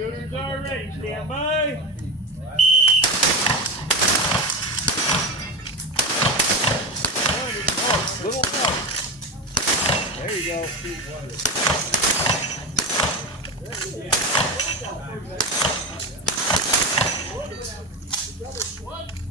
Shooters are ready. Stand by. Little more. There you go. What?